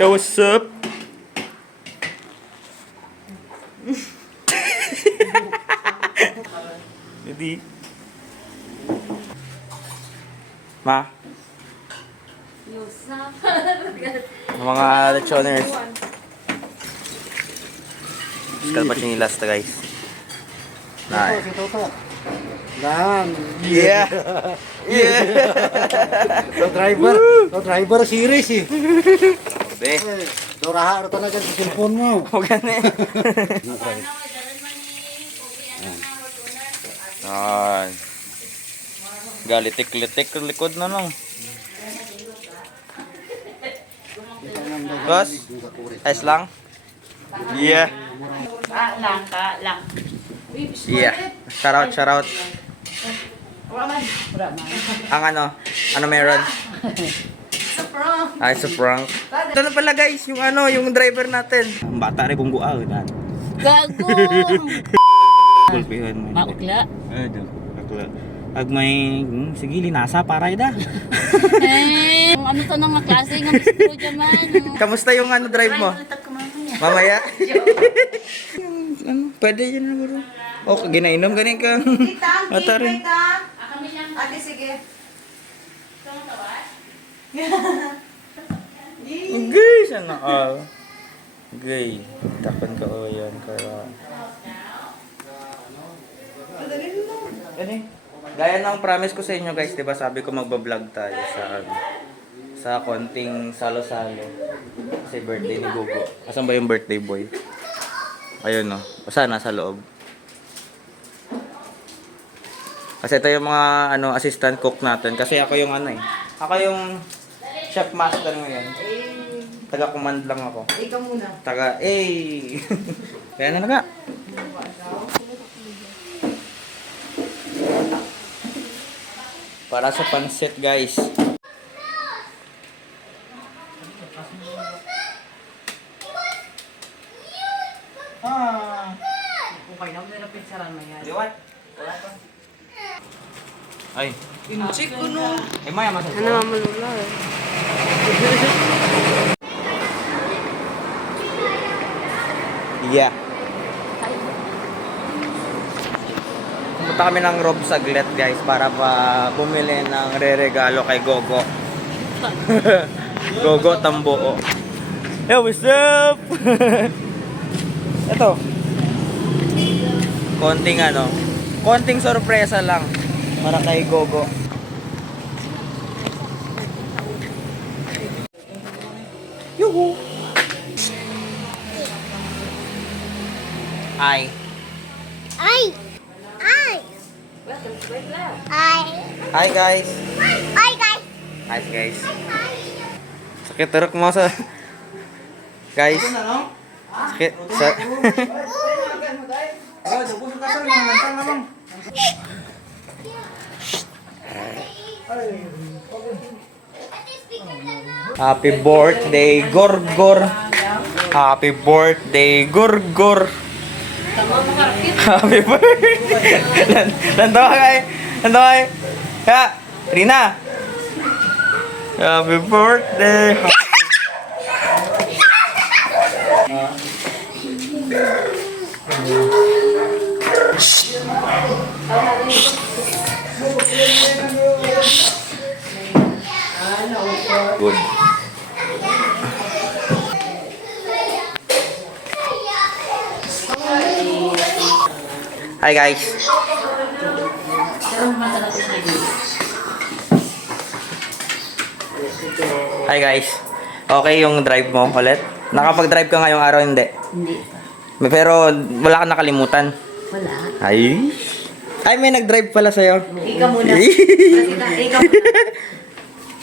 Yo, what's up? Hindi. Ma? Mga lechoners. Skal pa chinilas ta guys. Nice. Si Toto. Dan. Yeah. Yeah. To driver series eh. Be. Doraha ito na dyan sa cellphone mo. O gani. Ay. Galitik-litik likod na lang. Boss? Ice lang? Yeah. Lang. Yeah. Shout out. Ang ano meron? Ay, sa prank. Ito na pala guys, yung driver natin. Ang bata rin kung guaw. Gago! Gulpihan mo. Maukla. Akla. Pag may, sige, linasa, paray da. Ano to nang klase ng bistro dyan man? Kamusta yung drive mo? Mamaya? Pwede yun na bro. O, ginainom, ganin ka. Mata rin. Ate, sige. Gay, sana all. Gay. Takpan ka o yan. Kaya... Gani. Gaya ng promise ko sa inyo guys, diba sabi ko magbablog tayo sa konting salo-salo. Kasi birthday ni Gogo. Asan ba yung birthday boy? Ayun no. Basta nasa loob. Kasi ito yung mga assistant cook natin. Kasi ako yung Ako yung chef master ngayon. Taga-command lang ako. Ikaw muna. Kaya na nga. Para sa pansit guys. Okay na, meron pizzaran mo yan. Liwat. Wala pa. Ay. Inchik ko no. Maya masal. Malula eh. Yeah. Pumunta kami ng Rob saglit guys para bumili ng re-regalo kay Gogo. Gogo Tambuo. Yo, what's up? Ito. Konting sorpresa lang para kay Gogo. Yuhu. Hi. Ay! Ay! Ay! Hi guys. Ay, guys! Hi guys. Sakit teruk mo sa guys. Sakit sa Happy birthday Gorgor. Happy birthday Gorgor. Happy birthday. Lantawa kay. Ya, Rina. Happy birthday. Good. Hi guys. Hi guys. Okay yung drive mo ulit? Nakapag-drive ka ngayong araw hindi? Hindi. Pero wala ka nakalimutan? Wala. Ay, may nag-drive pala sa'yo. Ikaw muna. Ikaw muna.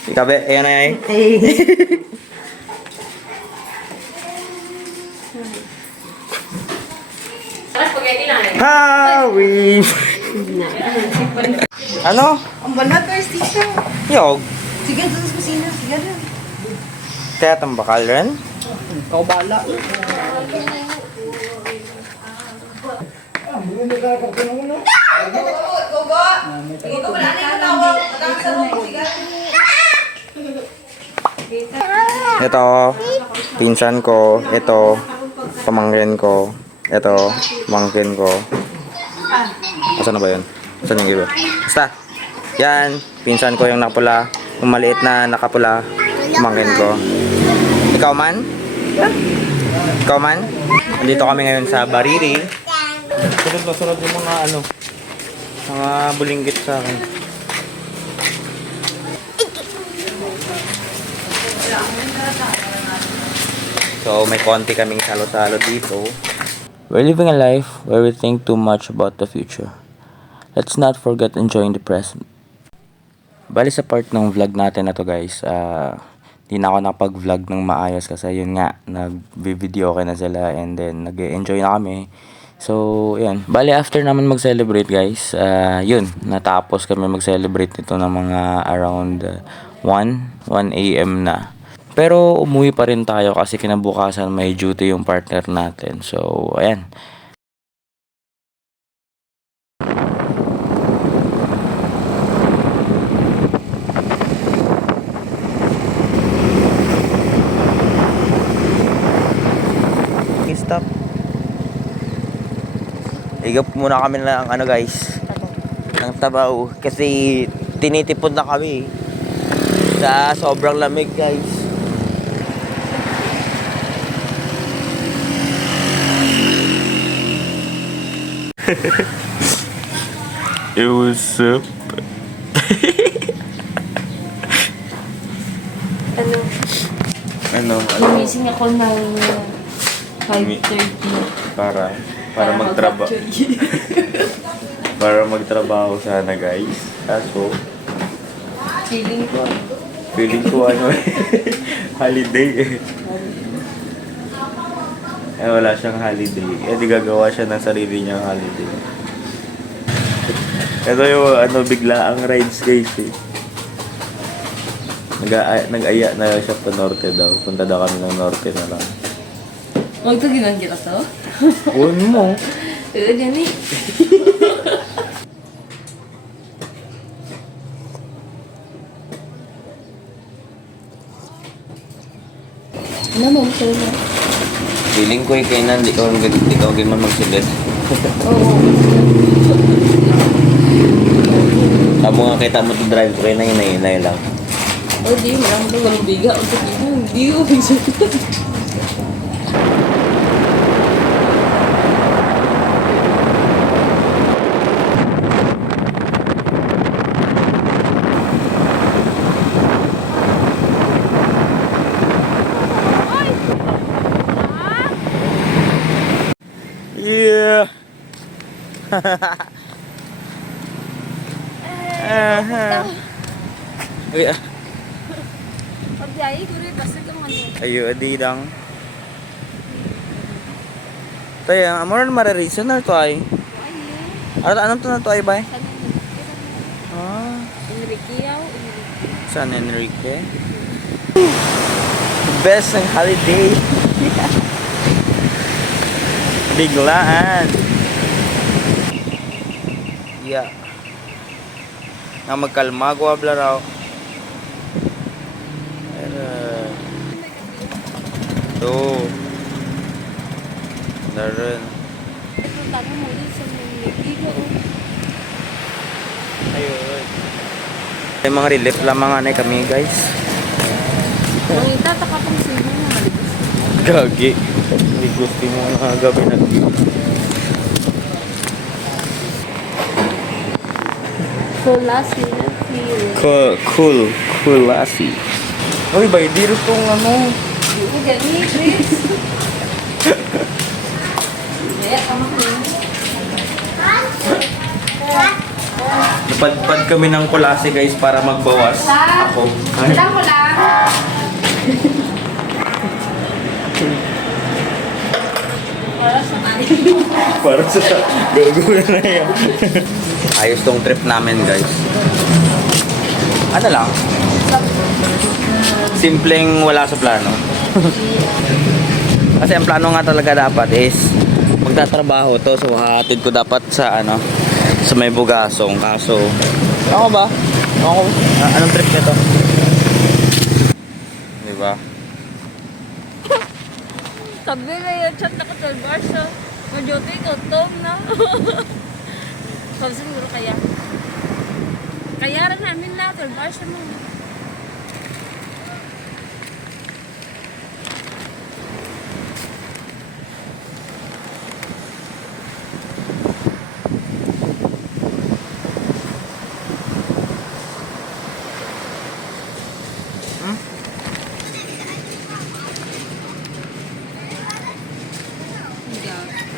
Ikabe, ayan na yan. Spaghetti na eh. Hawi! Ano? Ang banat guys, tita. Yog. Sige, doon sa kusina. Sige na. Kaya tambakal rin? Ikaw bala. Gogo! Gogo, wala na yung tawag. Matang sa room. Sige. Ito. pinsan ko, ito, pamangkin ko, ito, pamangkin ko. Asan na ba yun? Asan yung iba? Basta, yan, pinsan ko yung nakapula, yung maliit na nakapula, pamangkin ko. Ikaw man? Ikaw man? Nandito kami ngayon sa Bariri. Sunod yung mga bulinggit sa akin. So, may konti kaming salo-salo dito. We're living a life where we think too much about the future. Let's not forget enjoying the present. Bali sa part ng vlog natin na to guys, di na ako nakapag-vlog ng maayos kasi yun nga, nag-video okay na sila and then nag-enjoy na kami. So, yan. Bali, after naman mag-celebrate guys, yun, natapos kami mag-celebrate nito ng mga around 1 a.m. na. Pero umuwi pa rin tayo kasi kinabukasan may duty yung partner natin. So, ayan. Stop. Igap muna kami ng guys. Ng Tabaw. Kasi tinitipod na kami. Sa sobrang lamig guys. It was up. Ano? Gumising ako ng 5:30. Para magtrabaho. Para magtrabaho sana guys. Kaso, feeling ko holiday eh. Wala siyang holiday. Di gagawa siya ng sarili niyang holiday. Ito yung bigla ang rides guys eh. Nag-aya na siya pa norte daw. Punta daw kami ng norte na lang. Magtuginan kita to? Uwan mo. Gani. Ano mo, sa'yo mo? Feeling ko kainan, di ka man magsulit. Oo. Tamo nga kita mo to drive ko na hinay lang. Oh, di. Marami ko walang biga. Hindi ko bigyan. Yeah. Pagbiyahe ko rin, basta ka mga niya. Ayo, adidang. Tayo, amor mararison na to ay. Anong to na to ay bay? Enrique yaw. San Enrique. Best ng holiday. Biglaan. Yeah. Nga magkalma, guwabla raw. Ito. Daran. Tangan mo din sa Enrique. Ayun. May mga relief lamang anay kami guys. Ang itataka pang sino mo malibis. Gagi. Hindi gusto mo mga gabi na. Kulasi. Cool lassie. Uy, bay, di rin tong Hindi gani, Chris. Kaya, tama ko yun. Napadpad kami ng kulasi guys para magbawas. Ako. Alam mo lang. Para sa Para sa gago na yan. Ayos tong trip namin guys. Ano lang? Simpleng wala sa plano. Kasi ang plano nga talaga dapat is magtatrabaho to, so hahatid ko dapat sa sa may Bugasong. Kaso ako ba? Anong trip nito? Diba? Sabi na yung chat na ko 12 hours siya. Mag-duty ko, Tom na. Sabi siguro kaya. Kaya rin namin na, 12 hours siya mo.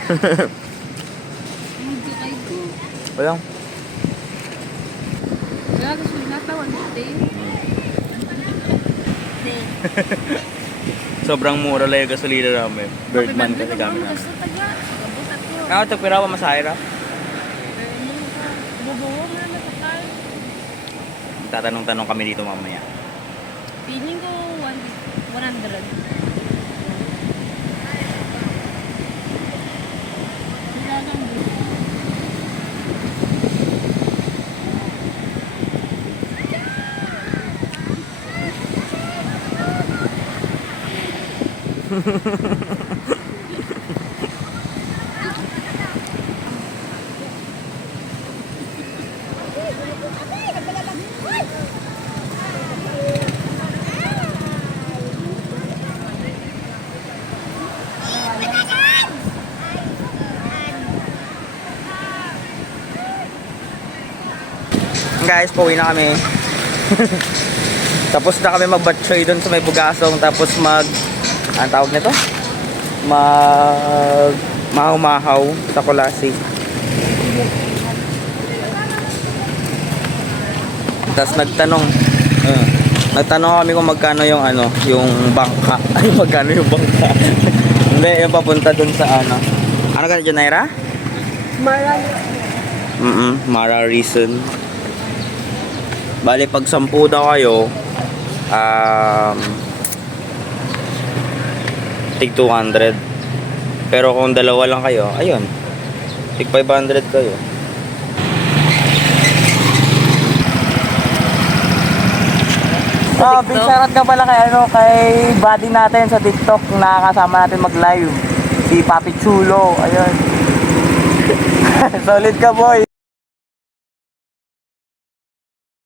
Hindi kayo ko. Walang. Kaya gusto nyo natawan dito Sobrang mura lang yung gasolina namin. Birdman kasi kami namin. Gusto taga. Kabutat ko. Ako, ito pirawa masahira. Bubuho mo na natakay. Tatanong-tanong kami dito mamaya. Feeling ko 100. Nilagang buo. Guys, pauwi na kami. Tapos na kami mag-batchoy doon sa may bugasong. Tapos ang tawag nito? Mahumahaw sa Kulasi. Tapos nagtanong kami kung magkano yung yung bangka. Ay, magkano yung bangka? Hindi, yung papunta doon sa Ano ka na dyan, Naira? Mara Reason. Bali, pag 10 daw kayo, tig 200. Pero kung dalawa lang kayo, ayun, tig 500 kayo. Oh, big shoutout ka pala kay buddy natin sa TikTok, nakakasama natin mag-live. Si Papi Chulo, ayun. Solid ka, boy.